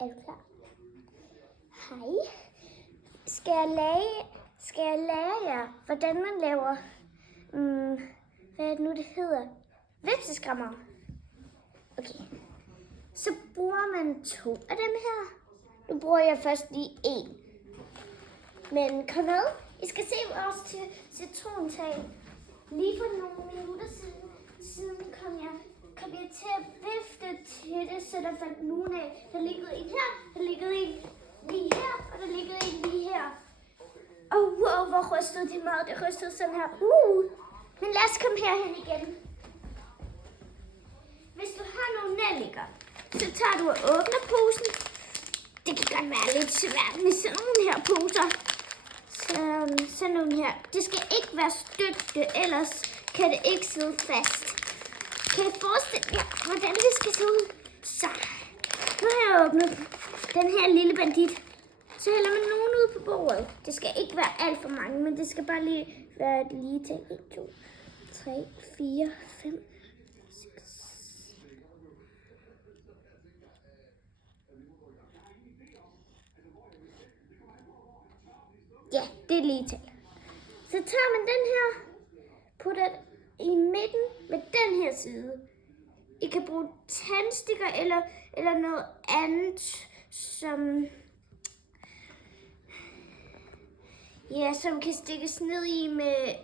Er du klar? Hej. Skal jeg lære jer, hvordan man laver, hvad er det nu, det hedder? Hvepseskræmmer. Okay. Så bruger man 2 af dem her. Nu bruger jeg først lige 1. Men kom med. I skal se vores citrontag. Lige for nogle minutter siden kom jeg til at vifte til det, så der faldt nogen af. Der liggede en her, der liggede en lige her, og der liggede en lige her. Og wow, hvor rystede det meget. Det rystede sådan her. Men lad os komme herhen igen. Hvis du har nogle nelliker, så tager du og åbner posen. Det kan godt være lidt svært med sådan nogle her poser. Sådan nogle her. Det skal ikke være støtte, ellers kan det ikke sidde fast. Kan I forestille jer, hvordan det skal se ud? Så, nu har jeg åbnet den her lille bandit. Så hælder man nogen ud på bordet. Det skal ikke være alt for mange, men det skal bare lige være et lige til. 1, 2, 3, 4, 5, 6. Ja, det er lige til. Så tager man den her, putter i midten med den her side. I kan bruge tandstikker eller noget andet, som kan stikkes ned i med,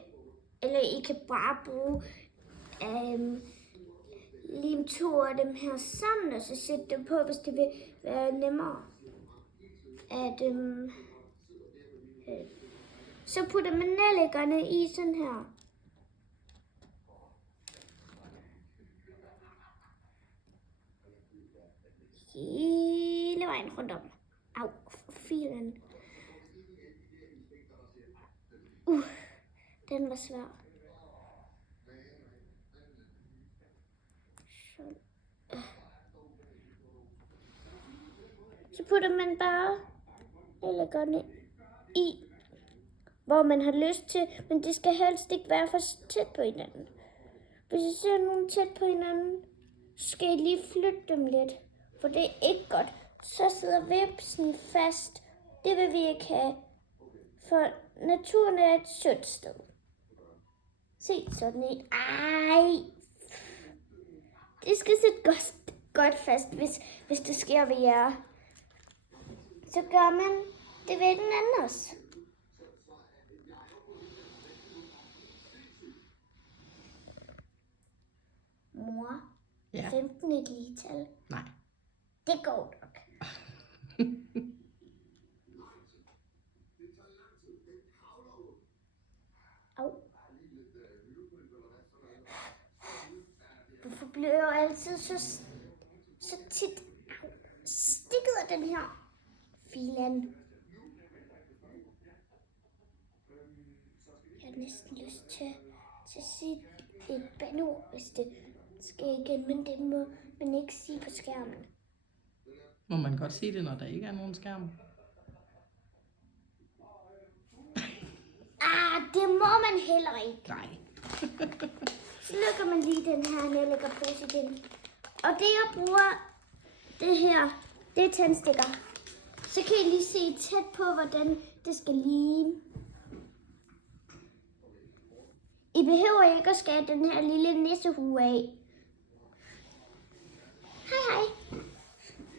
eller I kan bare bruge lim 2 af dem her sammen, og så sætte dem på, hvis det vil være nemmere. Så putter man nellikerne i sådan her. Hele vejen rundt om. Au, filen. Den var svær. Sådan. Så putter man bare nellikerne i, hvor man har lyst til, men det skal helst ikke være for tæt på hinanden. Hvis I ser nogen tæt på hinanden, så skal I lige flytte dem lidt, for det er ikke godt. Så sidder vipsen fast. Det vil vi ikke have, for naturen er et sødt sted. Se sådan et. Ej! Det skal sidde godt fast, hvis det sker ved jer. Så gør man det ved den anden også. Mor, Ja. 15 er et lige tal. Nej. Det går nok. Au. Hvorfor bliver jeg jo altid så tit stikket af den her filen? Jeg har næsten lyst til at sige et bandeord, hvis det sker igen, men det må man ikke sige på skærmen. Må man godt sige det, når der ikke er nogen skærm? Det må man heller ikke. Nej. Så lukker man lige den her nellikerpose igen. Og det jeg bruger, det her, det er tændstikker. Så kan I lige se tæt på, hvordan det skal ligne. I behøver ikke at skære den her lille nissehue af. Hej hej.